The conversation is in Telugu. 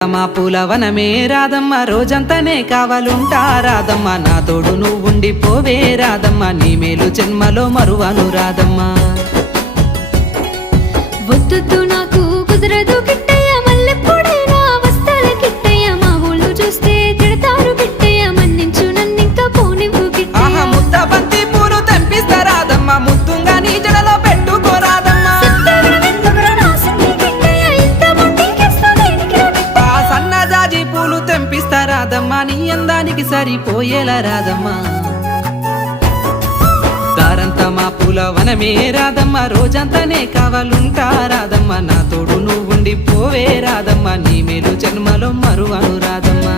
మా పూలవనమే రాధమ్మ రోజంతానే కావాలుంటా రాధమ్మ నా తోడు నువ్వుండి పోవే రాధమ్మ నీ మేలు జన్మలో మరువను రాధమ్మ వద్దు నాకు కుదరదు కిట్టయ్య మల్లెప్పుడైనా వస్తాల కిట్టయ్య మా ఊళ్ళు చూస్తే తిడతారు కిట్టయ్య మన్నించు నన్నింకా పోనివ్వు కిట్టయ్య ముద్ద బంతి పూలు తెంపిస్తా రాధమ్మ ముద్దుంగా నీ జడలో పెట్టుకో రాధమ్మ సన్నజాజి పూలు తెంపిస్తా రాధమ్మ నీ అందానికి సరిపోయేలా రాధమ్మ దారంతా మా పూలవనమే రాధమ్మ రోజంతానే కావాలుంటా రాధమ్మ నా తోడు నువ్వుండి పోవే రాధమ్మ నీ మేలు జన్మలో మరువను రాధమ్మ